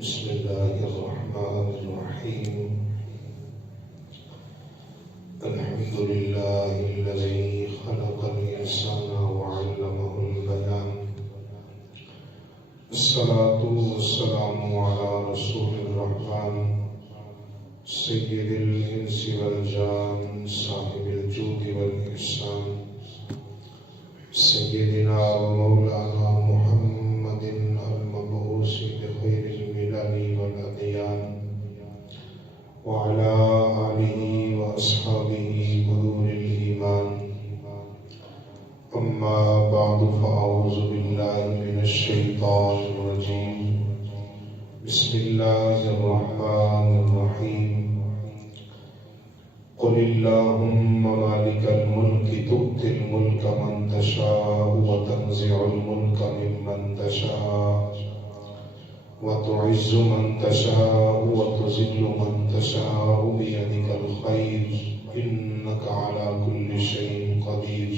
بسم الله الرحمن الرحيم. الحمد لله الذي خلق الإنسان وعلمه البيان. الصلاة والسلام على رسول الرحمن سيد الإنس والجان صاحب الجود والإحسان سيدنا ومولانا محمد المبعوث بخير الملل والأديان وعلى آله وأصحابه بذور الإيمان. أما بعد فأعوذ بالله من الشيطان الرجيم. بسم الله الرحمن الرحيم. قل اللهم مالك الملك تؤتي الملك من تشاء وتنزع الملك ممن تشاء وتعز من تشاء وتذل من تشاء بيدك الخير إنك على كل شيء قدير.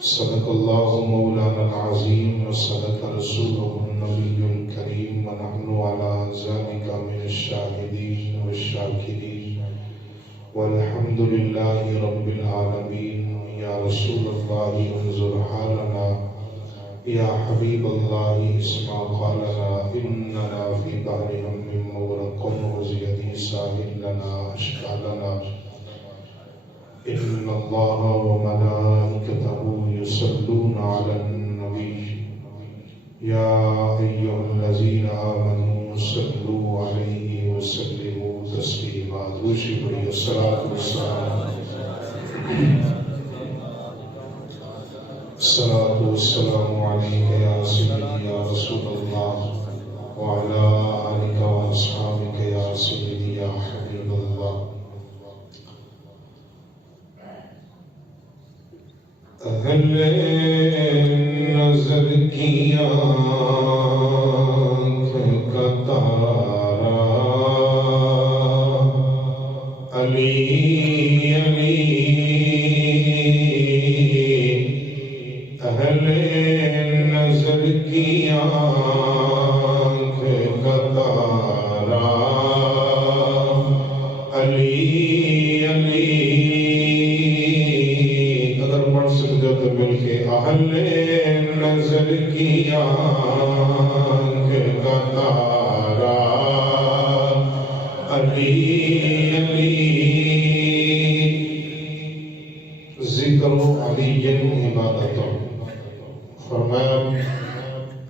صدق الله مولانا العظيم وصدق رسوله النبي الكريم ونحن على ذلك من الشاهدين والشاكرين والحمد لله رب العالمين. يا رسول الله انظر حالنا، يا حبيب الله اسمع قالنا، إننا في بحر هم مغرق وزيد ساهل لنا أشكالنا. إن الله وملائكته يصلون على النبي يا أيها الذين آمنوا صلوا عليه وسلموا تسليما. دوشی بڑی الصلاة والسلام الصلاة والسلام عليك يا سيدي يا رسول الله وعلى آلك وأصحابك يا سيدي يا حبيب الله. اہل نظر کی آنکھ کا تارا علی علی، اہل نظر کی آنکھ کا تارا علی علی. اگر پڑھ سکتے ہو تو مل کے اہل نظر کی آنکھ کا تارا علی علی. ذکر علی عبادت. فرمایا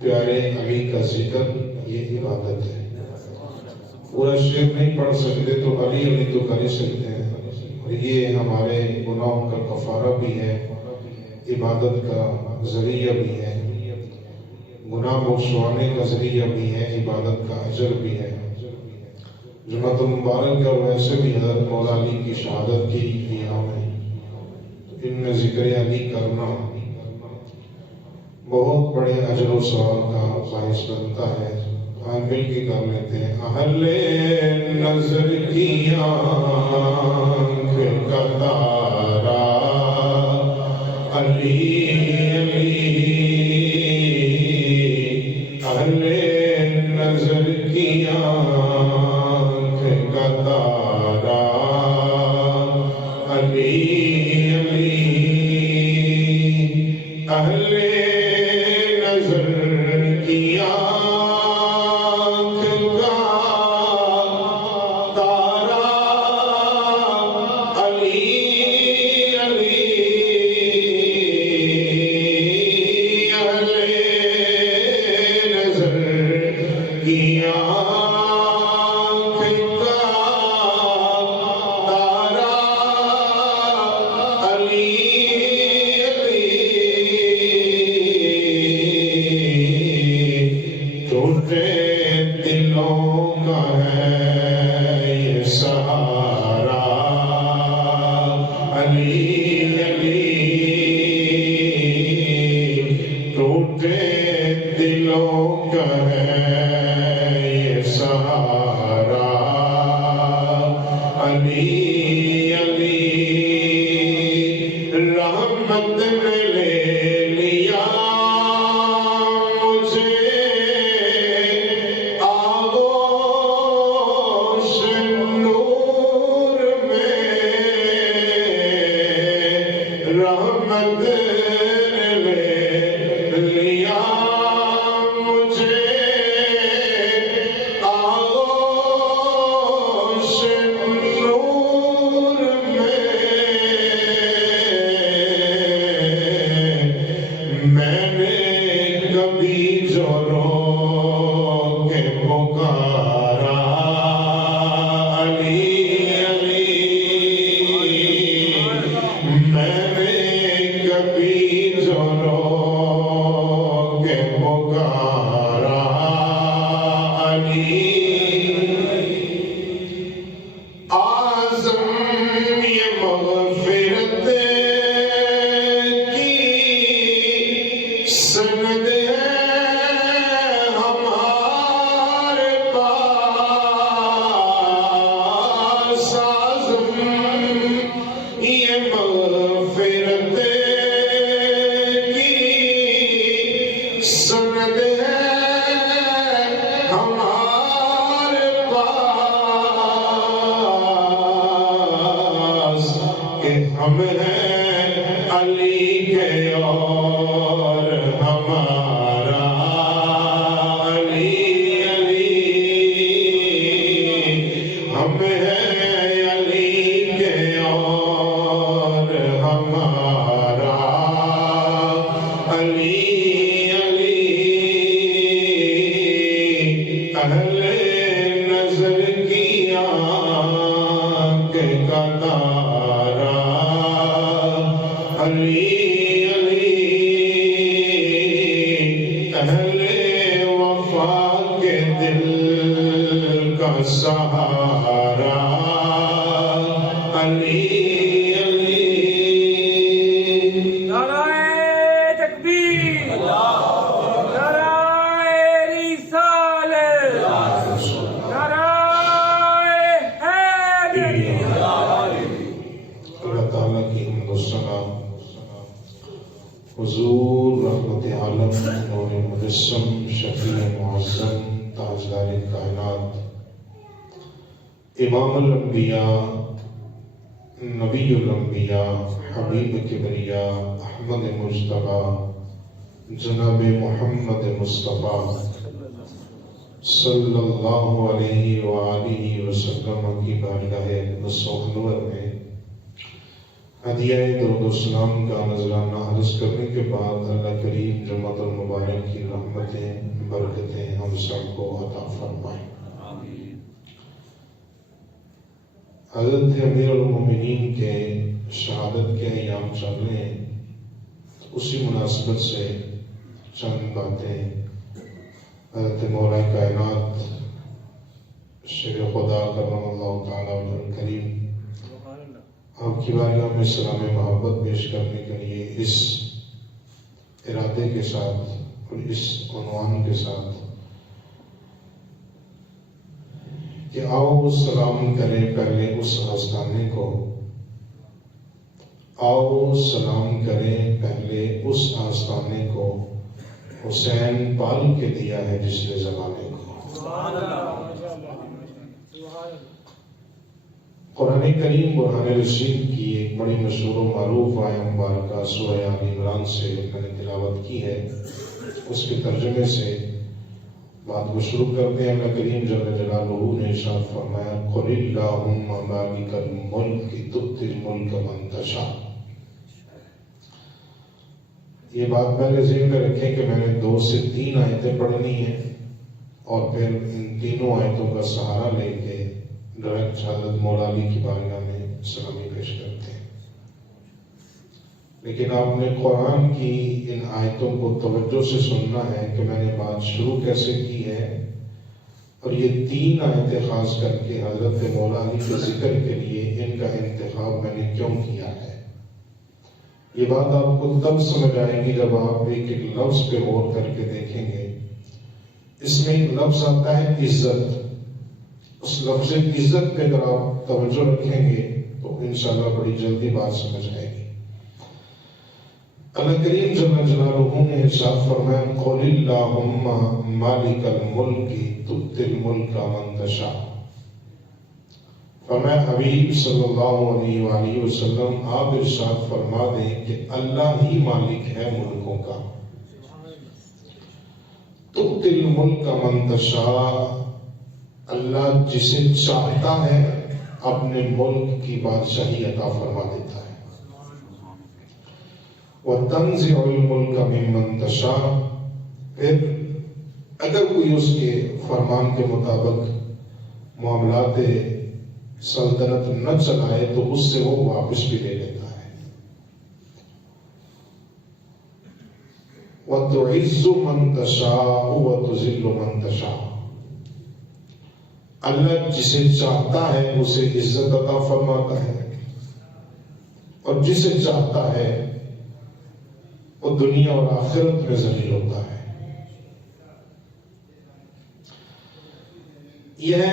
پیارے علی کا ذکر یہ عبادت ہے. پورا شعر نہیں پڑھ سکتے تو علی علی تو کر ہی سکتے ہیں، اور یہ ہمارے گناہوں کا کفارہ بھی ہے، عبادت کا ذریعہ بھی ہے، گناہ بخشوانے کا ذریعہ بھی ہے، عبادت کا اجر بھی ہے. جمعۃ المبارک کا ویسے بھی حضرت مولا علی کی شہادت کی ایام ہے، تو ان میں ذکر علی کرنا بہت بڑے اجر و ثواب کا باعث بنتا ہے. آئے مل کے کر لیتے ہیں. اہل نظر کی آنکھ کا تارا علی علی، اہل نظر کی آنکھ کا تارا علی علی، اہل نظر کی آنکھ کا تارا علی علی، اہل نظر کی آنکھ کا تارا علی علی. ٹوٹے دلوں کا ہے یہ سہارا علی علی، ٹوٹے دلوں کا ہے یہ سہارا علی علی. رحمت نے لے لیا مجھے اہل نظر کی آنکھ کا تارا علی علی، اہل وفا کے دل کا سہارا علی علی۔ نعرہ تکبیر، نعرہ رسالت، نعرہ حیدری۔ اللہ تعالیٰ کی حمد و ثنا حضور رحمت عالم نور مجسم شفیع معظم تاجدار کائنات امام الانبیاء نبی الانبیاء حبیب کبریاء احمد مجتبیٰ جناب محمد مصطفیٰ صلی اللہ علیہ وآلہ وسلم کی بارگاہ اقدس و انور میں ہدیہ درود و سلام کا نذرانہ عرض کرنے کے بعد اللہ کریم جمعۃ المبارک کی رحمتیں برکتیں ہم سب کو عطا فرمائیں۔ حضرت امیر المومنین کے شہادت کے ایام چل رہے ہیں، اسی مناسبت سے چند باتیں حضرت مولا کائنات شیر خدا کرم اللہ تعالیٰ کریم آپ کی بارگاہ میں سلام محبت پیش کرنے کے لیے اس ارادے کے ساتھ اور اس عنوان کے ساتھ کہ آؤ سلام کریں پہلے اس آستانے کو، آؤ سلام کریں پہلے اس آستانے کو، حسین پال کے دیا ہے جس نے زمانے کو۔ قرآن کریم برہان رشید کی ایک بڑی مشہور و معروف آیہ مبارکہ سورہ آل عمران سے میں نے تلاوت کی ہے، اس کے ترجمے سے بات کو شروع کرتے ہیں۔ اللہ کریم جل جلالہ نے ارشاد فرمایا قل اللہم مالک الملک تؤتی الملک من تشاء۔ یہ بات پہلے ذہن میں رکھیں کہ میں نے 2 سے 3 آیتیں پڑھنی ہیں اور پھر ان تینوں آیتوں کا سہارا لے کے ڈائریکٹ حضرت مولا علی کی بارگاہ میں سلامی پیش کرتے ہیں، لیکن آپ نے قرآن کی ان آیتوں کو توجہ سے سننا ہے کہ میں نے بات شروع کیسے کی ہے، اور یہ 3 آیتیں خاص کر کے حضرت مولا علی کے ذکر کے لیے ان کا انتخاب میں نے کیوں کیا ہے۔ یہ بات آپ کو تب سمجھ آئے گی جب آپ ایک ایک لفظ پہ غور کر کے دیکھیں گے۔ اس میں ایک لفظ آتا ہے عزت، اس لفظ عزت پہ اگر آپ توجہ رکھیں گے تو انشاءاللہ بڑی جلدی بات سمجھ آئے گی۔ اللہ کریم جل جلالہ نے ارشاد فرمایا قل اللہم مالک الملک تؤتی الملک من تشاء۔ فرمایا حبیب صلی اللہ علیہ وآلہ وسلم آپ ارشاد فرما دیں کہ اللہ ہی مالک ہے ملکوں کا۔ تؤتی الملک من تشاء، اللہ جسے چاہتا ہے اپنے ملک کی بادشاہی عطا فرما دیتا ہے۔ وَتَنزِعُ الْمُلْكَ مِمَّن تَشَاءُ، پھر اگر کوئی اس کے فرمان کے مطابق معاملات سلطنت نہ چلائے تو اس سے وہ واپس بھی لے لیتا ہے۔ وَتُعِزُّ مَن تَشَاءُ وَتُذِلُّ مَن تَشَاءُ، اللہ جسے چاہتا ہے اسے عزت عطا فرماتا ہے اور جسے چاہتا ہے وہ دنیا اور آخرت میں ذلیل ہوتا ہے۔ یہ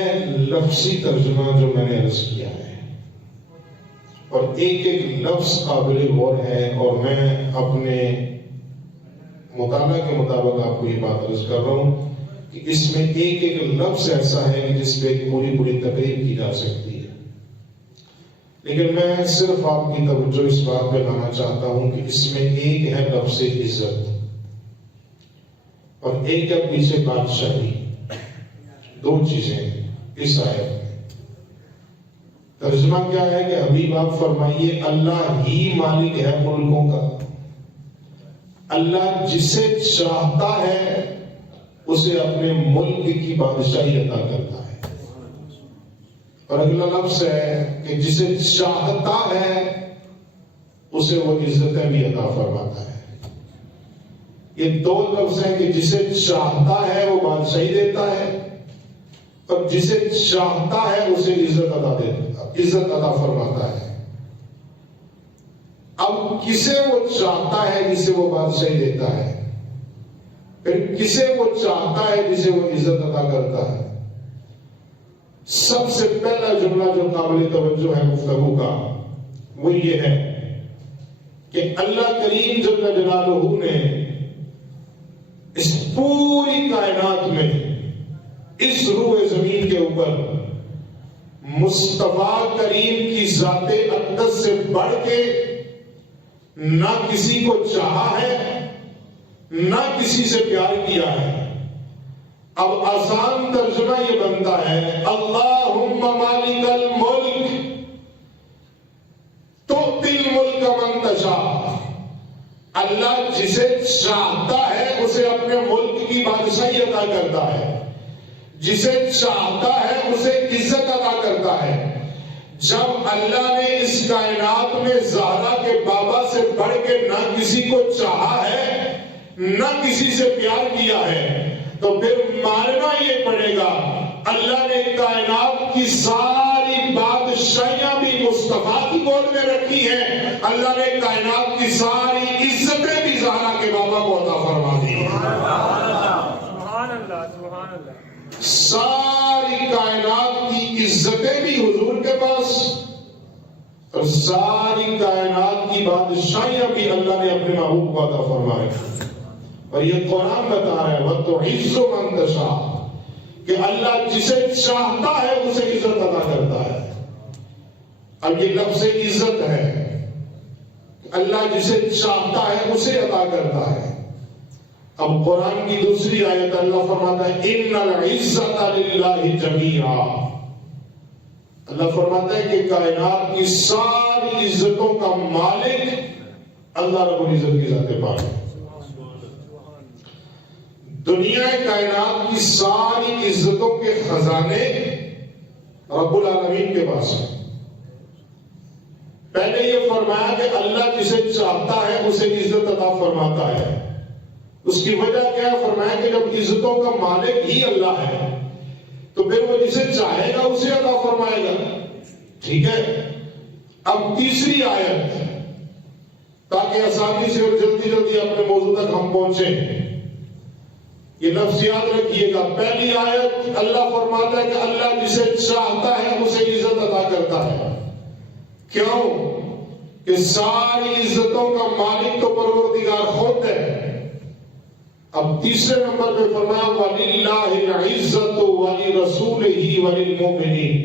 لفظی ترجمہ جو میں نے عرض کیا ہے، اور ایک ایک لفظ قابل غور ہے، اور میں اپنے مطالعہ کے مطابق آپ کو یہ بات عرض کر رہا ہوں کہ اس میں ایک ایک لفظ ایسا ہے جس پہ ایک پوری تقریر کی جا سکتی ہے، لیکن میں صرف آپ کی توجہ اس بات پہ لانا چاہتا ہوں کہ اس میں ایک ہے لفظ عزت اور ایک ہے پیچھے بادشاہی، 2 چیزیں اس آیت میں۔ ترجمہ کیا ہے کہ حبیب آپ فرمائیے اللہ ہی مالک ہے ملکوں کا، اللہ جسے چاہتا ہے اسے اپنے ملک کی بادشاہی عطا کرتا ہے. اور اگلا لفظ ہے کہ جسے چاہتا ہے اسے وہ عزتیں بھی عطا فرماتا ہے. یہ دو لفظ ہیں کہ جسے چاہتا ہے وہ بادشاہی دیتا ہے اور جسے چاہتا ہے اسے عزت عطا فرماتا ہے. اب کسے وہ چاہتا ہے جسے وہ بادشاہی دیتا ہے، پھر کسے وہ چاہتا ہے جسے وہ عزت عطا کرتا ہے. سب سے پہلا جملہ جو قابل توجہ ہے گفتگو کا وہ یہ ہے کہ اللہ کریم جل جلالہ نے اس پوری کائنات میں اس روح زمین کے اوپر مصطفیٰ کریم کی ذات اقدس سے بڑھ کے نہ کسی کو چاہا ہے نہ کسی سے پیار کیا ہے. اب آسان ترجمہ یہ بنتا ہے اللہم مالک الملک تؤتی الملک من تشاء. اللہ جسے چاہتا ہے اسے اپنے ملک کی بادشاہی عطا کرتا ہے، جسے چاہتا ہے اسے عزت عطا کرتا ہے. جب اللہ نے اس کائنات میں زہرا کے بابا سے بڑھ کے نہ کسی کو چاہا ہے نہ کسی سے پیار کیا ہے تو پھر ماننا یہ پڑے گا اللہ نے کائنات کی ساری بادشاہیاں بھی مصطفیٰ کی گود میں رکھی ہیں. اللہ نے کائنات کی ساری عزتیں بھی زہرا کے بابا کو عطا فرما دی ہیں. سبحان اللہ سبحان اللہ. ساری کائنات کی عزتیں بھی حضور کے پاس اور ساری کائنات کی بادشاہیاں بھی اللہ نے اپنے محبوب کو عطا فرمائے. اور یہ قرآن بتا رہا ہے وَتُعِزُّ مَن تَشَاءُ کہ اللہ جسے چاہتا ہے اسے عزت عطا کرتا ہے. اب یہ لفظ عزت ہے، اللہ جسے چاہتا ہے اسے عطا کرتا ہے. اب قرآن کی دوسری آیت اللہ فرماتا ہے اِنَّ الْعِزَّةَ لِلَّهِ جَمِيعًا. اللہ فرماتا ہے کہ کائنات کی ساری عزتوں کا مالک اللہ رب العزت کی ذات پاک ہے. دنیا کائنات کی ساری عزتوں کے خزانے رب العالمین کے پاس ہیں. پہلے یہ فرمایا کہ اللہ جسے چاہتا ہے اسے عزت عطا فرماتا ہے. اس کی وجہ کیا ہے؟ فرمایا کہ جب عزتوں کا مالک ہی اللہ ہے تو پھر وہ جسے چاہے گا اسے عطا فرمائے گا. ٹھیک ہے. اب تیسری آیت تاکہ آسانی سے اور جلدی جلدی اپنے موضوع تک ہم پہنچیں. یہ لفظ یاد رکھیے گا. پہلی آیت اللہ فرماتا ہے کہ اللہ جسے چاہتا ہے اسے عزت عطا کرتا ہے. کیوں؟ کہ ساری عزتوں کا مالک تو پروردگار خود ہے. اب تیسرے نمبر پہ فرمایا وَلِلَّهِ الْعِزَّةُ وَلِرَسُولِهِ وَلِلْمُؤْمِنِينَ.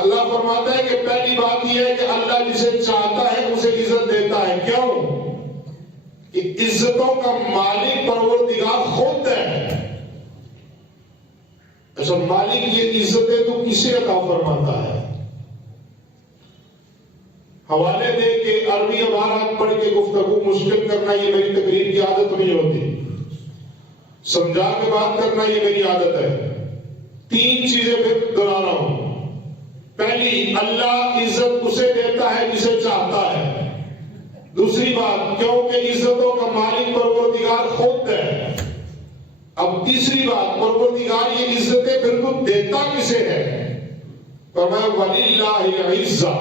اللہ فرماتا ہے کہ پہلی بات یہ ہے کہ اللہ جسے چاہتا ہے اسے عزت دیتا ہے. کیوں؟ کہ عزتوں کا مالک پروردگار خود ہے. اچھا مالک یہ عزتیں تو کسے عطا فرماتا ہے؟ حوالے دے کے عربی عبارات پڑھ کے گفتگو مشکل کرنا یہ میری تقریر کی عادت نہیں ہوتی. سمجھا کے بات کرنا یہ میری عادت ہے. تین چیزیں پھر دہرا رہا ہوں. پہلی، اللہ عزت اسے دیتا ہے جسے چاہتا ہے. دوسری بات، کیونکہ عزتوں کا مالک پروردگار خود ہے. اب تیسری بات، پروردگار یہ عزتیں پھر تو دیتا کسے ہے؟ فرمایا وَلِلَّهِ الْعِزَّةُ.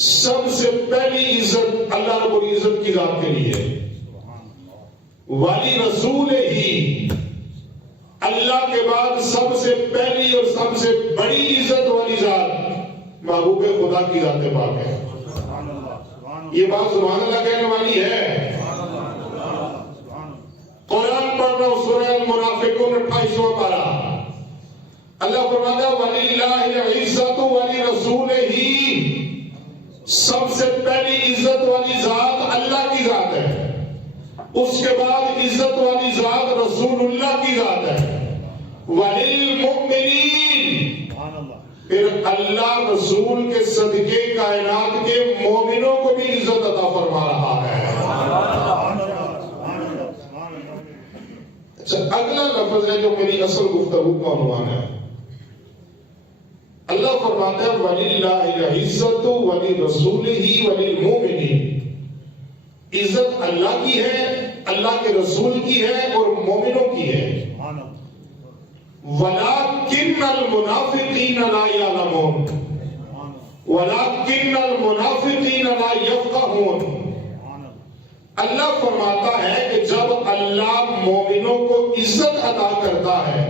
سب سے پہلی عزت اللہ رب العزت کی ذات کے لیے. وَلِرَسُولِهِ. اللہ کے بعد سب سے پہلی اور سب سے بڑی عزت والی ذات محبوب خدا کی ذات پاک ہے. یہ بات سبحان اللہ کہنے والی ہے. قرآن پڑھ رہا ہوں سورہ المنافقون 28واں پارہ. اللہ فرماتا ہے وَلِلَّهِ الْعِزَّةُ وَلِرَسُولِهِ. سب سے پہلی عزت والی ذات اللہ کی ذات ہے. اس کے بعد عزت والی ذات رسول اللہ کی ذات ہے. وَلِلْمُؤْمِنِينَ. پھر اللہ رسول کے صدقے کائنات کے مومنوں کو بھی عزت عطا فرما رہا ہے. اگلا لفظ ہے جو میری اصل گفتگو کا عنوان ہے. اللہ فرماتا ہے وَلِلَّهِ الْعِزَّةُ وَلِرَسُولِهِ وَلِلْمُؤْمِنِينَ. عزت اللہ کی ہے، اللہ کے رسول کی ہے اور مومنوں کی ہے. وَلَكِنَّ الْمُنَافِقِينَ لَا يَعْلَمُونَ وَلَكِنَّ الْمُنَافِقِينَ لَا يَفْقَهُونَ. اللہ فرماتا ہے کہ جب اللہ مومنوں کو عزت عطا کرتا ہے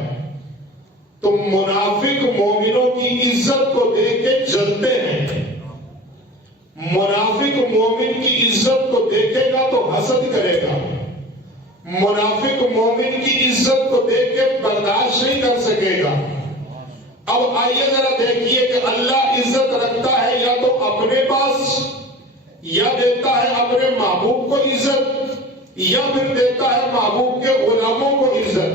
تو منافق مومنوں کی عزت کو دیکھ کے جلتے ہیں. منافق مومن کی عزت کو دیکھے گا تو حسد کرے گا. منافق مومن کی عزت کو دیکھ کے برداشت نہیں کر سکے گا. اب آئیے ذرا دیکھیے کہ اللہ عزت رکھتا ہے یا تو اپنے پاس، یا دیتا ہے اپنے محبوب کو عزت، یا پھر دیتا ہے محبوب کے غلاموں کو عزت.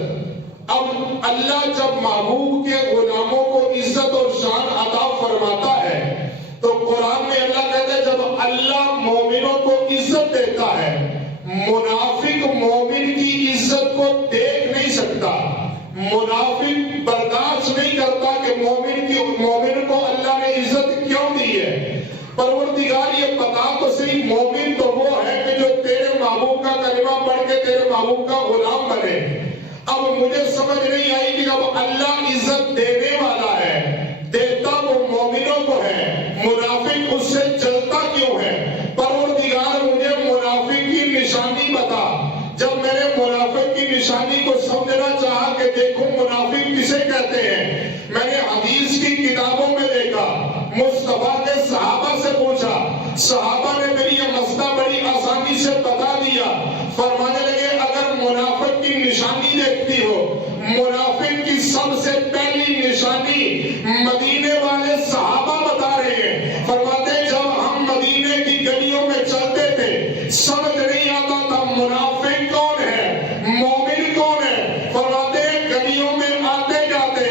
اب اللہ جب محبوب کے غلاموں کو عزت اور شان عطا فرماتا ہے تو قرآن میں اللہ کہتا ہے جب اللہ مومنوں کو عزت دیتا ہے، منافق مومن کی عزت کو دیکھ نہیں سکتا. منافق برداشت نہیں کرتا کہ مومن کو اللہ نے عزت کیوں دی ہے. پروردگار یہ بتا تو صحیح، مومن تو وہ ہے کہ جو تیرے محبوب کا کلمہ پڑھ کے تیرے محبوب کا غلام بنے. اب مجھے سمجھ نہیں آئی کہ اب اللہ عزت دینے والا ہے، دیتا وہ مومنوں کو ہے، منافق اس سے جلتا کیوں ہے؟ پروردگار مجھے منافق کی نشانی بتا. جب میں نے منافق کی نشانی کو سمجھنا چاہا کہ دیکھو منافق کسے کہتے ہیں، میں نے حدیث کی کتابوں میں دیکھا، مصطفیٰ کے صحابہ سے پوچھا، صحابہ نے میری یہ مسئلہ بڑی آسانی سے بتا دیا. فرمانے لگے اگر منافق کی نشانی دیکھتی ہو، منافق کی سب سے پہلی نشانی مدینے والے صحابہ بتا رہے ہیں. فرماتے جب ہم مدینے کی گلیوں میں چلتے تھے سمجھ نہیں آتا تھا منافق کون ہے، مومن کون ہے. فرماتے گلیوں میں آتے جاتے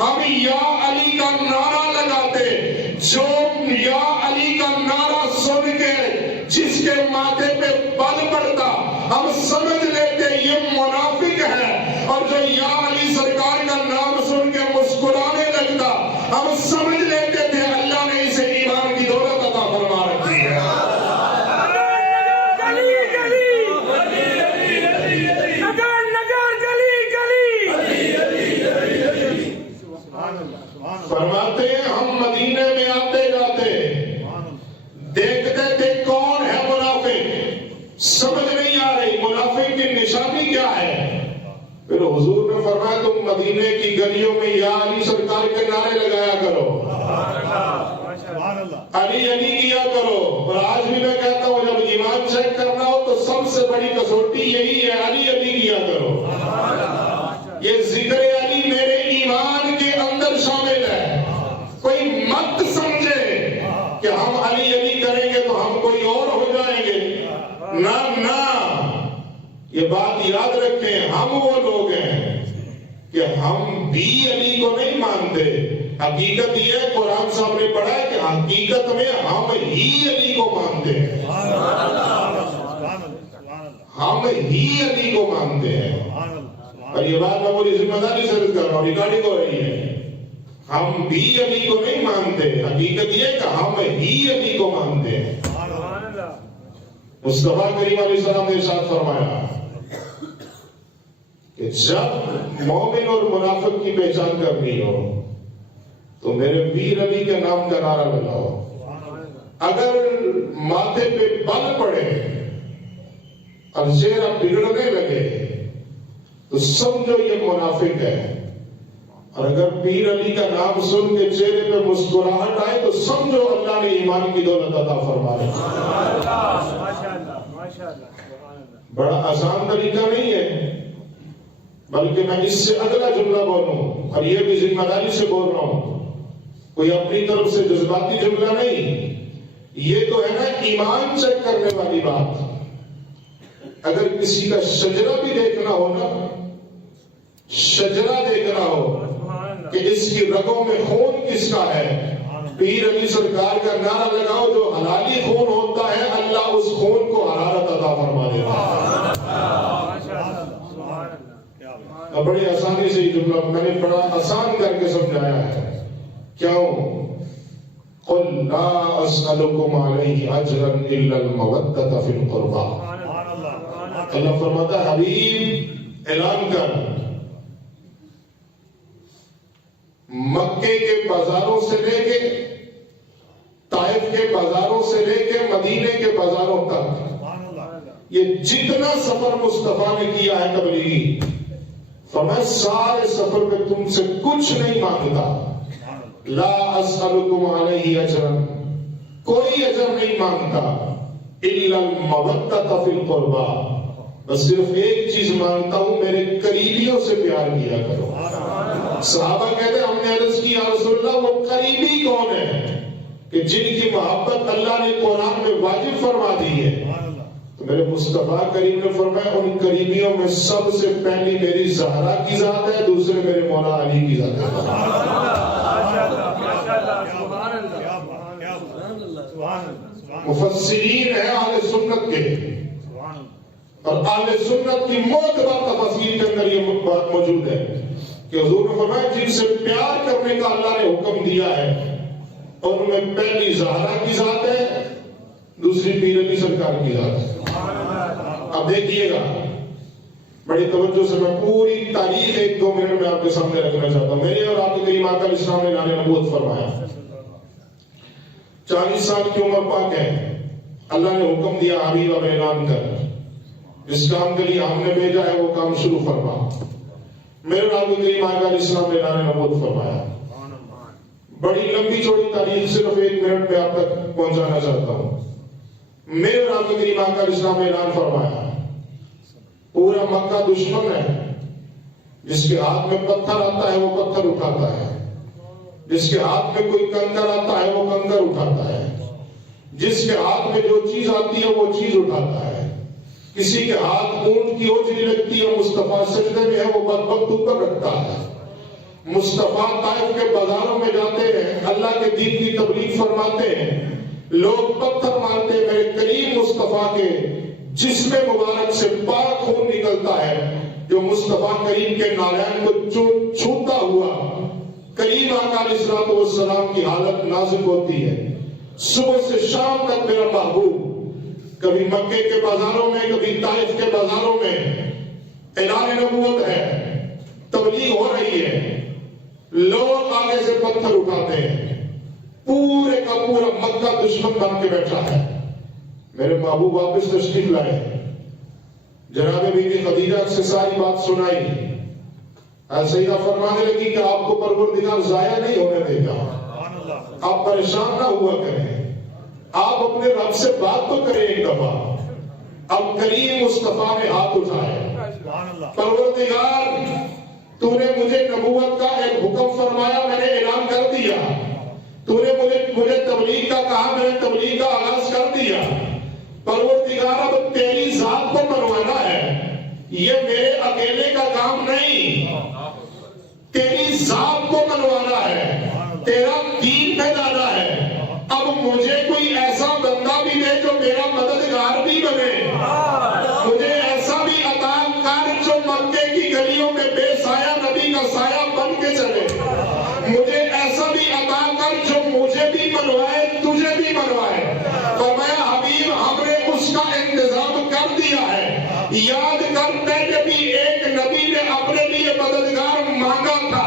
ہم یا علی کا نعرہ لگاتے، جو یا علی کا نعرہ سن کے جس کے ماتھے پہ بل پڑتا ہم سمجھ لیتے یہ منافق ہے، اور جو یا علی سرکار کا نام سن کے مسکرانے لگتا ہم سمجھ لیتے تھے اللہ نے اسے ایمان کی دولت عطا فرما رکھی ہے. فرماتے ہیں ہم مدینے میں آتے جاتے دیکھتے تھے کون ہے منافق، سمجھ نہیں آ رہی منافق کی نشانی کیا ہے. پھر حضور نے فرمایا تم مدینے کی گلیوں میں یا علی سرکار کے نعرے لگایا کرو، علی علی کیا کرو. اور آج بھی میں کہتا ہوں جب ایمان چیک کرنا ہو تو سب سے بڑی کسوٹی یہی ہے، علی علی کیا کرو. یہ ذکر علی میرے ایمان کے اندر شامل ہے. کوئی مت سمجھے کہ ہم علی علی کریں گے تو ہم کوئی اور ہو جائیں گے. نہ نہ، یہ بات یاد رکھیں، ہم وہ لوگ ہیں کہ ہم بھی علی کو نہیں مانتے. حقیقت یہ ہے قرآن صاحب نے پڑھا ہے کہ حقیقت میں ہم ہی علی کو مانتے ہیں، ہم ہی علی کو مانتے ہیں. اور یہ بات میں پوری ذمہ داری سے کر رہا ہوں، ریکارڈنگ ہو رہی ہے. ہم بھی علی کو نہیں مانتے، حقیقت یہ کہ ہم ہی علی کو مانتے ہیں. مصطفیٰ کریم علیہ السلام نے ارشاد فرمایا کہ جب مومن اور منافق کی پہچان کرنی ہو تو میرے ویر علی کے نام کا نعرہ لگاؤ. اگر ماتھے پہ بل پڑے اور چہرہ بگڑنے لگے تو سمجھو یہ منافق ہے. اور اگر پیر علی کا نام سن کے چہرے پہ مسکراہٹ آئے تو سمجھو اللہ نے ایمان کی دولت عطا فرما رہی. بڑا آسان طریقہ نہیں ہے، بلکہ میں اس سے اگلا جملہ بولوں اور یہ بھی ذمہ داری سے بول رہا ہوں، کوئی اپنی طرف سے جذباتی جملہ نہیں. یہ تو ہے نا ایمان چیک کرنے والی بات. اگر کسی کا شجرہ بھی دیکھنا ہو نا، شجرہ دیکھنا ہو کہ اس کی رگوں میں خون کس کا ہے، پیر علی سرکار کا نعرہ لگاؤ، جو حلالی خون ہوتا ہے اللہ اس خون کو حرارت عطا فرما دیتا ہے. اور بڑی آسانی سے یہ جملہ میں نے بڑا آسان کر کے سمجھایا ہے. کیوں؟ قل لا اسألکم علیہ اجرا الا المودۃ فی القربى. اللہ فرماتا ہے حبیب اعلان کر، مکے کے بازاروں سے لے کے طائف کے بازاروں سے لے کے مدینے کے بازاروں تک یہ جتنا سفر مصطفیٰ نے کیا ہے تبلیغی، فرمایا سارے سفر میں تم سے کچھ نہیں مانگتا. لا اسألکم علیہ اجرا، کوئی اجر نہیں مانگتا، الا المودۃ فی القربى، بس صرف ایک چیز مانگتا ہوں، میرے قریبیوں سے پیار کیا کرو. صحابہ کہتے ہیں ہم نے عرض کی یا رسول اللہ وہ قریبی کون ہے کہ جن کی محبت اللہ نے قرآن میں واجب فرما دی ہے؟ تو میرے مصطفیٰ کریم نے فرمایا ان قریبیوں میں سب سے پہلی میری زہرا کی ذات ہے، دوسرے میرے مولا علی کی ذات ہے. مفسرین ہیں اہل سنت کے، اور اہل سنت کی معتبر تفسیر کے اندر یہ بات موجود ہے کہ حضور نے فرمایا جن سے پیار کرنے کا اللہ نے حکم دیا ہے ان میں پہلی زہرا کی ذات ہے، دوسری پیر علی سرکار کی ذات ہے. اب دیکھیے گا بڑی توجہ سے، میں پوری تاریخ 1-2 منٹ میں آپ کے سامنے رکھنا چاہتا ہوں. میرے اور آپ کے کریم آقا اسلام نے اعلان نبوت فرمایا، 40 سال کی عمر پاک ہے، اللہ نے حکم دیا حبیب اب اعلان کر، جس کام کے لیے ہم نے بھیجا ہے وہ کام شروع فرما. میرے اور آپ کے کریم آقا اسلام نے اعلان نبوت فرمایا. بڑی لمبی چوڑی تاریخ صرف 1 منٹ میں آپ تک پہنچانا چاہتا ہوں. میرے اور آپ کے کریم آقا اسلام نے اعلان فرمایا پورا مکہ دشمن ہے، جس کے ہاتھ میں پتھر آتا ہے وہ پتھر اٹھاتا ہے، جس کے ہاتھ میں کوئی کنکر آتا ہے وہ کنکر اٹھاتا ہے، جس کے ہاتھ میں جو چیز آتی ہے وہ چیز اٹھاتا ہے. کسی کے ہاتھ اونٹ کی اوجری لگتی ہے، مصطفیٰ سجدے میں ہے وہ بدبخت اوپر رکھتا ہے. مصطفیٰ طائف کے بازاروں میں جاتے ہیں، اللہ کے دین کی تبلیغ فرماتے ہیں، لوگ پتھر مارتے ہیں، میرے کریم مصطفیٰ کے جسم مبارک سے پاک خون نکلتا ہے جو مصطفیٰ کریم کے نالین کو چھوتا ہوا کریم آقا علیہ السلام کی حالت نازک ہوتی ہے. صبح سے شام تک میرا محبوب کبھی مکے کے بازاروں میں کبھی طائف کے بازاروں میں اعلان نبوت ہے، تبلیغ ہو رہی ہے، لوگ آگے سے پتھر اٹھاتے ہیں، پورے کا پورا مکہ دشمن بن کے بیٹھا ہے. میرے محبوب واپس تشریف لائے، جناب بی بی خدیجہ سے ساری بات سنائی. سیدہ فرمانے لگی کہ آپ کو پروردگار ضائع نہیں ہونے دے گا، آپ پریشان نہ ہوا کریں، آپ اپنے رب سے بات تو کریں ایک دفعہ. اب کریم مصطفیٰ نے ہاتھ اٹھائے، پروردگار تو نے مجھے نبوت کا ایک حکم فرمایا، میں نے اعلان کر دیا، تو نے مجھے تبلیغ کا کہا، میں نے تبلیغ کا آغاز کر دیا. پروردگار اب تیری ذات کو منوانا ہے، یہ میرے اکیلے کا کام نہیں، تیری ذات کو منوانا ہے، تیرا دین پھیلانا ہے. اب مجھے کوئی ایسا بندہ بھی دے جو میرا مددگار بھی بنے، مجھے ایسا بھی عطا کر جو مکے کی گلیوں میں بے سایہ نبی کا سایہ بن کے چلے، مجھے ایسا بھی عطا کر جو مجھے بھی منوائے تجھے بھی منوائے. فرمایا حبیب ہم نے اس کا انتظام کر دیا ہے. یاد کر پہلے بھی ایک نبی نے اپنے لیے مددگار مانگا تھا،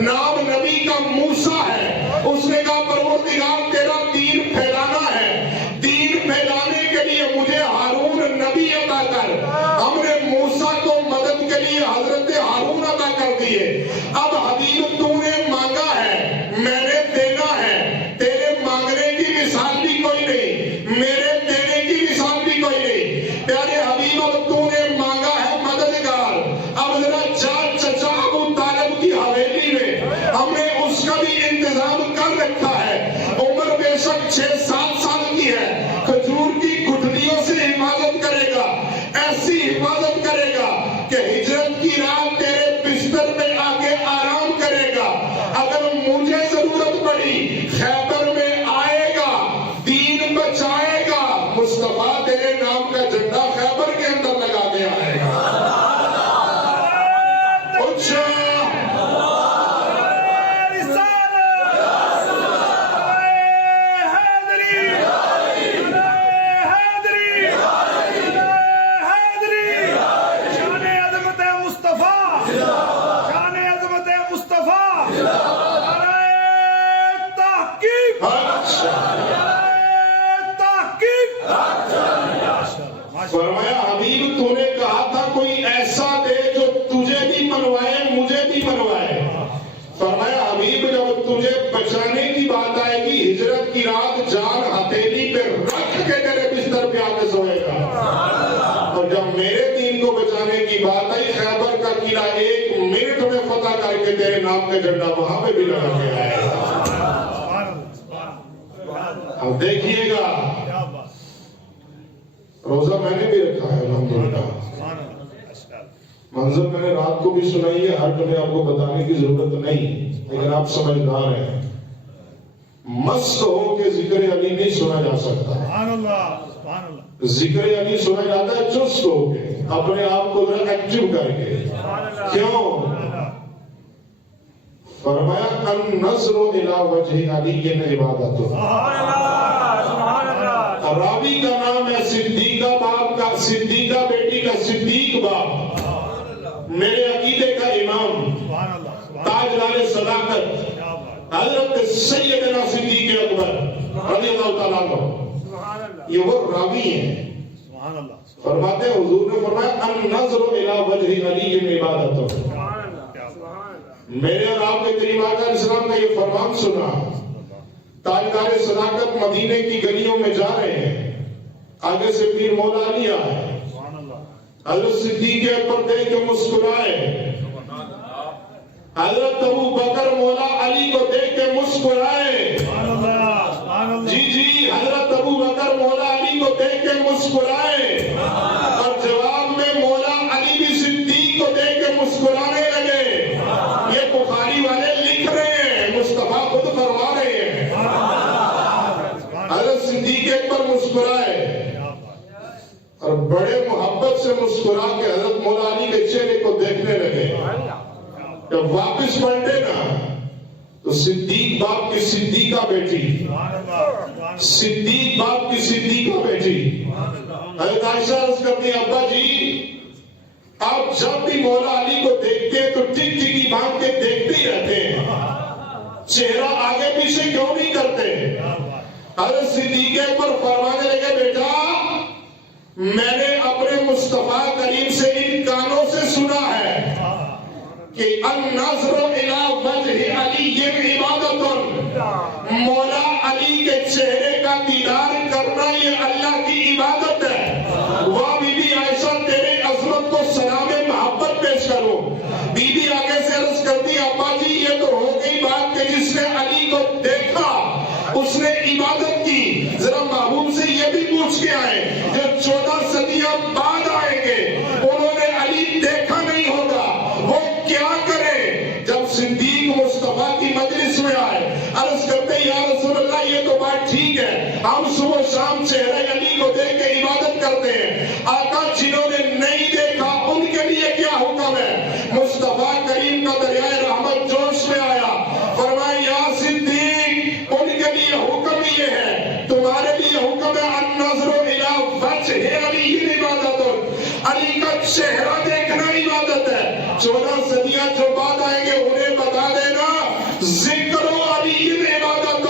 نام نبی کا موسیٰ ہے. اس نے کہا پروردگار تیرا دین پھیلانا ہے، دین پھیلانے کے لیے مجھے ہارون نبی عطا کر. ہم نے موسیٰ کو مدد کے لیے حضرت ہارون عطا کر دیے. اب حبیب تو نے مانگا ہے، میں نے دینا ہے، تیرے مانگنے کی مثال بھی کوئی نہیں، میرے دینے کی مثال بھی کوئی نہیں. پیارے حبیب اب تو نے مانگا ہے مددگار، اب ذرا جا چچا ابو طالب کی حویلی میں ہم نے اس کا بھی انتظام کر رکھا ہے. عمر بے شک 6-7 سال کی ہے، کھجور کی گٹھلیوں سے حفاظت کرے گا، ایسی حفاظت کرے گا کہ ہجرت کی رات تیرے بستر میں آگے آرام کرے گا. اگر مجھے ضرورت پڑی خیبر میں آئے گا، دین بچائے گا، مصطفیٰ تیرے نام کا جھنڈا خیبر کے اندر لگا کے آئے گا. منوائے مجھے بھی منوائے. فرمایا حبیب جب تجھے بچانے کی بات آئے گی ہجرت کی رات جان ہتھیلی پہ رکھ کے تیرے بستر پہ آ کے سوئے گا. اور جب میرے دین کو بچانے کی بات آئی خیبر کا قلعہ 1 منٹ میں فتح کر کے تیرے نام کا جھنڈا وہاں پہ بھی لگا کے آئے گا. اب دیکھیے گا روزہ میں نے بھی رکھا ہے الحمدللہ. منظر میں نے رات کو بھی سنائی ہے, ہر جگہ آپ کو بتانے کی ضرورت نہیں, لیکن آپ سمجھدار ہیں. مست ہو کے ذکر علی نہیں سنا جا سکتا. ذکر علی سنا جاتا ہے چست ہو کے, اپنے آپ کو ذرا ایکٹیو کر کے. کیوں؟ فرمایا النظر الی وجہ علی عبادت. راوی کا نام ہے صدیقہ باپ کا, صدیقہ بیٹی کا صدیق باپ, میرے عقیدے کا امام, تاجدار صداقت حضرت سیدنا صدیق اکبر رضی اللہ تعالیٰ عنہ. یہ وہ راوی ہیں. فرماتے ہیں حضور نے فرمایا النظر الی وجہ علی عبادت. میرے اور آپ کے کریم آقا علیہ السلام کا یہ فرمان سنا, تاجدار صداقت مدینے کی گلیوں میں جا رہے ہیں, آگے سے پیر مولا علی آئے, حضرت صدیق اکبر دیکھ کے مسکرائے, حضرت ابو بکر مولا علی کو دیکھ کے مسکرائے, جی حضرت ابو بکر مولا علی کو دیکھ کے مسکرائے, اور جواب میں مولا علی بھی صدیق کو دیکھ کے مسکرانے لگے. یہ بخاری والے لکھ رہے ہیں, مصطفیٰ خود فرما رہے ہیں. حضرت صدیق اکبر مسکرائے اور بڑے محبت سے مسکرا کے حضرت مولا علی کے چہرے کو دیکھنے لگے. جب واپس پلٹے نا تو صدیق باپ کی صدیقہ بیٹی, صدیق باپ کی صدیقہ بیٹی حضرت عائشہ عرض کرتی ہیں ابا جی آپ جب بھی مولا علی کو دیکھتے ہیں تو ٹک ٹکی باندھ کے دیکھتے ہی رہتے ہیں, چہرہ آگے پیچھے کیوں نہیں کرتے؟ حضرت صدیق اکبر فرمانے لگے بیٹا میں نے اپنے مصطفیٰ کریم سے ان کانوں سے سنا ہے کہ النظر الی وجہ علی عبادت, مولا علی کے چہرے کا دیدار کرنا یہ اللہ کی عبادت ہے. واہ بی بی عائشہ تیرے عظمت کو سلام محبت پیش کرو. بی بی آگے سے عرض کرتی ابا جی یہ تو ہو گئی بات کہ جس نے علی کو دیکھا اس نے عبادت کی. ذرا محبوب سے یہ بھی پوچھ کے آئے جو 14 صدیاں بعد آئیں گے انہوں نے علی دیکھا نہیں ہوگا, وہ کیا کرے؟ جب صدیق مصطفیٰ کی مجلس میں آئے عرض کرتے یا رسول اللہ یہ تو بات ٹھیک ہے, ہم صبح شام چہرے علی کو دیکھ کے عبادت کرتے ہیں, آقا جنہوں نے نہیں دیکھا ان کے لیے کیا حکم ہے؟ مصطفیٰ کریم کا دریائے رحمت جوش میں آیا, فرمایا یا صدیق ان کے لیے حکم یہ ہے, تمہارے لیے حکم ہے النظر الی وجہ علی عبادت, علی کا چہرہ دیکھنا عبادت ہے. 14 صدیاں جو بعد آئیں گے انہیں بتا دینا ذکر علی عبادت,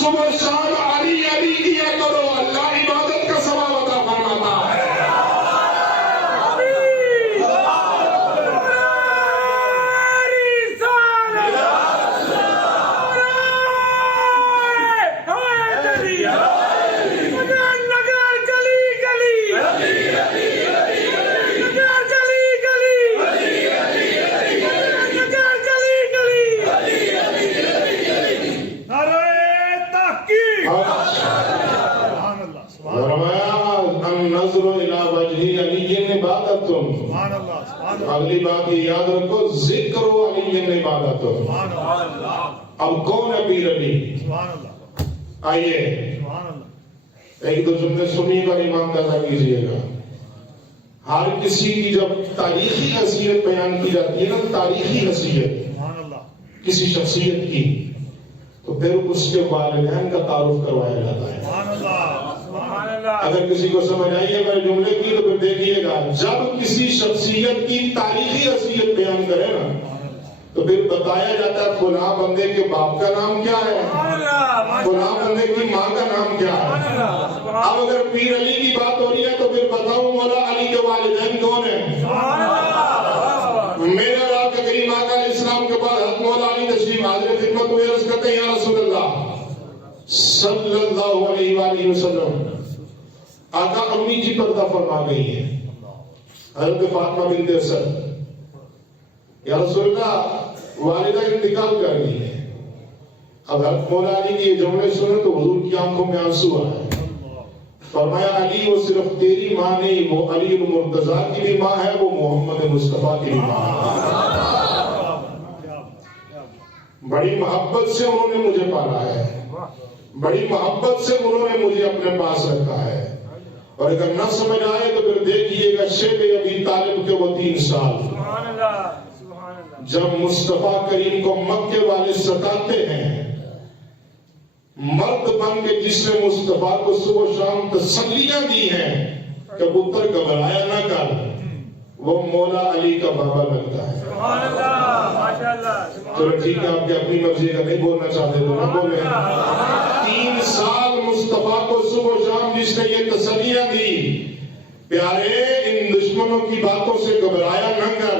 صبح شام علی علی کیا کرو, اللہ عبادت کا ثواب عطا فرماتا ہے. اگلی بات یہ یاد رکھو ذکر علی عبادت. اب کون ہے پیر علی؟ آئیے ایک دو جملے سنیے گا, ایماندار کیجیے گا. ہر کسی کی جب تاریخی حیثیت بیان کی جاتی ہے نا, تاریخی حیثیت کسی شخصیت کی, تو پھر اس کے والدین کا تعارف کروایا جاتا ہے. اگر کسی کو سمجھ آئی ہے میرے جملے کی تو پھر دیکھیے گا, جب کسی شخصیت کی تاریخی حیثیت بیان کرے نا تو پھر بتایا جاتا ہے فلاں بندے کے باپ کا نام کیا ہے, فلاں بندے کی ماں کا نام کیا ہے. اب اگر پیر علی کی بات ہو رہی ہے تو پھر بتاؤں مولا علی کے والدین کون ہیں. میرا آپ کے کریم آقا علیہ السلام کے بعد حضرت مولا علی تشریف حاضر خدمت ہوئے، عرض کرتے ہیں یا رسول اللہ صلی اللہ علیہ وآلہ وسلم، آقا امی جی پردہ فرما گئی ہیں، حضرت فاطمہ بنت اسد، یا رسول اللہ والدہ انتقال کر گئی ہے۔ اب حضرت مولا علی کی یہ جملے سنے تو حضور کی آنکھوں میں آنسو آئے، فرمایا علی وہ صرف تیری ماں نہیں، وہ علی المرتضیٰ کی بھی ماں ہے، وہ محمد مصطفیٰ کی بھی ماں ہے۔ بڑی محبت سے انہوں نے مجھے پالا ہے، بڑی محبت سے انہوں نے مجھے اپنے پاس رکھا ہے، اور اگر نہ سمجھ آئے تو پھر دیکھیے گا شیب ابی طالب کے وہ 3 سال جب مصطفیٰ کریم کو مکے والے ستاتے ہیں، مرد بن کے جس نے مصطفیٰ کو صبح شام تسلیاں دی ہیں کہ پتر گھبرایا نہ کر، وہ مولا علی کا بابا لگتا ہے۔ سبحان اللہ، ماشاءاللہ۔ چلو ٹھیک ہے، آپ کی اپنی مرضی کا نہیں بولنا چاہتے تو نہ بولیں۔ 3 سال مصطفیٰ کو صبح شام جس نے یہ تسلیاں دی، پیارے ان دشمنوں کی باتوں سے گھبرایا نہ کر،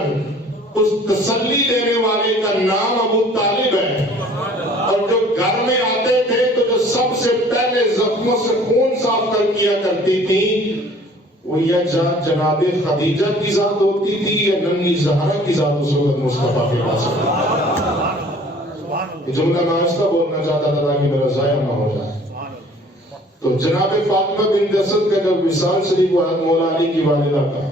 اس تسلی دینے والے کا نام ابو طالب ہے، اور جو گھر میں آتے تھے تو جو سب سے پہلے زخموں سے خون صاف کر کیا کرتی تھی وہ یہ ذات جناب خدیجہ کی ذات ہوتی تھی یا ننھی زہرا کی ذات اس وقت مصطفیٰ کے پاس ہوتی تھی۔ یہ جملہ میں آہستہ بولنا چاہتا تھا تاکہ میرا ضائع نہ ہو جائے۔ تو جناب فاطمہ بنت اسد کا جب وصال شریف ہوا حضرت مولا علی کی والدہ کا،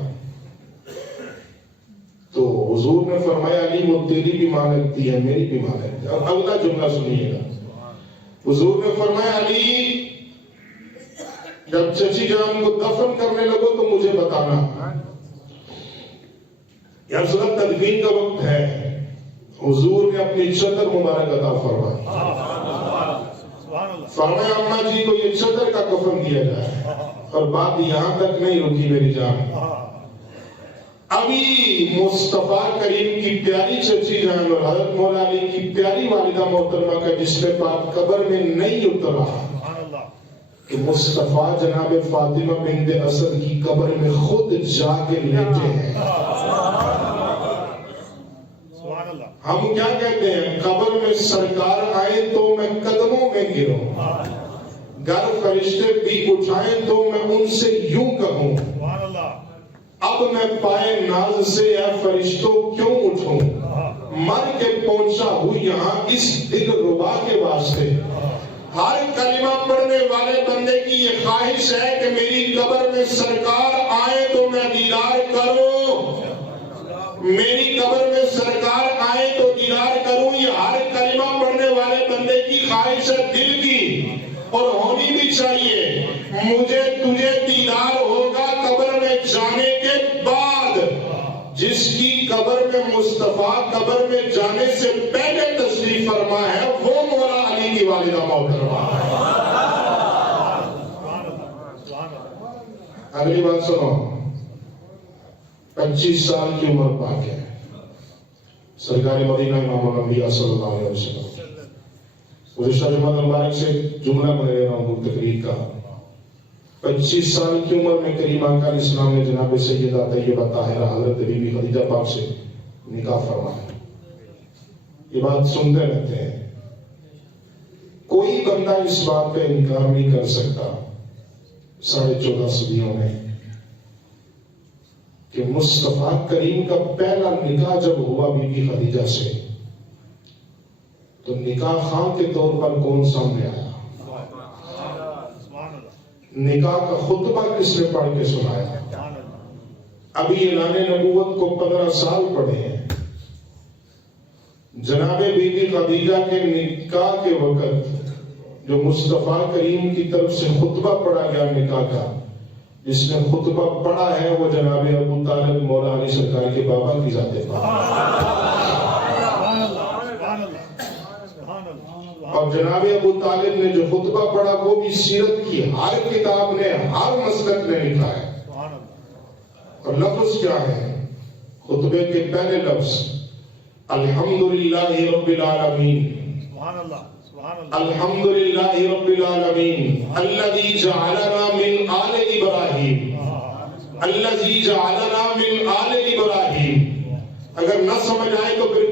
تو حضور نے فرمایا علی وہ تیری بھی ماں لگتی ہے، میری بھی ماں لگتی ہے۔ اور اگلا جملہ سنیے گا، حضور نے فرمایا علی جب چچی جان کو دفن کرنے لگو تو مجھے بتانا، یا صورت تدفین کا وقت ہے، حضور نے اپنی چادر مبارک عطا فرمائی، فرمایا اماں جی کو یہ چادر کا کفن دیا جائے، اور بات یہاں تک نہیں رکی میری جان، ابھی مصطفیٰ کریم کی پیاری چچی جان اور حضرت مولا علی کی پیاری والدہ محترمہ کا جسم پاک قبر میں نہیں اترا کہ مصطفیٰ جناب فاطمہ بنت اسد کی قبر میں خود جا کے لیٹے ہیں۔ ہم کیا کہتے ہیں، قبر میں سرکار آئے تو میں قدموں میں گروں، گر فرشتے بھی اٹھائیں تو میں ان سے یوں کہوں، اب میں پائے ناز سے اے فرشتوں کیوں اٹھوں، مر کے پہنچا ہوں یہاں اس دل ربا کے واسطے۔ ہر کلمہ پڑھنے والے بندے کی یہ خواہش ہے کہ میری قبر میں سرکار آئے تو میں دیدار کروں، میری قبر میں سرکار آئے تو دیدار کروں، یہ ہر کلمہ پڑھنے والے بندے کی خواہش ہے دل کی، اور ہونی بھی چاہیے۔ مجھے تجھے دیدار ہوگا قبر میں جانے کے بعد، جس کی قبر میں مصطفیٰ قبر میں جانے سے پہلے تشریف فرما ہے وہ مولا علی کی والدہ محترمہ ہے۔ اگلی بات سنو، 25 سال کی عمر پاک ہے سرکار مدینہ امام الانبیاء صلی اللہ علیہ وسلم۔ گزشتہ جمعہ مبارک سے جملہ میں لے رہا ہوں تقریر کا، 25 سال کی عمر میں کریم آقا علیہ السلام نے جناب سیدہ طیبہ طاہرہ حضرت بی بی خدیجہ پاک سے نکاح فرمایا۔ یہ بات سنتے رہتے ہیں، کوئی بندہ اس بات پہ انکار نہیں کر سکتا 14.5 صدیوں میں کہ مصطفیٰ کریم کا پہلا نکاح جب ہوا بی بی خدیجہ سے تو نکاح خان کے طور پر کون سامنے آیا، نکاح کا خطبہ کس نے پڑھ کے سنایا؟ ابھی اعلان نبوت کو 15 سال پڑھے ہیں، جناب بی بی خدیجہ کے نکاح کے وقت جو مصطفیٰ کریم کی طرف سے خطبہ پڑھا گیا نکاح کا، جس نے خطبہ پڑھا ہے وہ جناب ابو طالب مولا علی سرکار کے بابا کی ذات پاک، اور جناب ابو طالب نے جو خطبہ پڑھا وہ بھی سیرت کی ہر کتاب نے ہر مسلک نے لکھا ہے، اور لفظ کیا ہے خطبے کے پہلے لفظ الحمدللہ رب العالمین، الحمدللہ رب العالمین الذی جعلنا من آل ابراہیم، الذی جعلنا من آل ابراہیم۔ اگر نہ سمجھ آئے تو پھر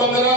15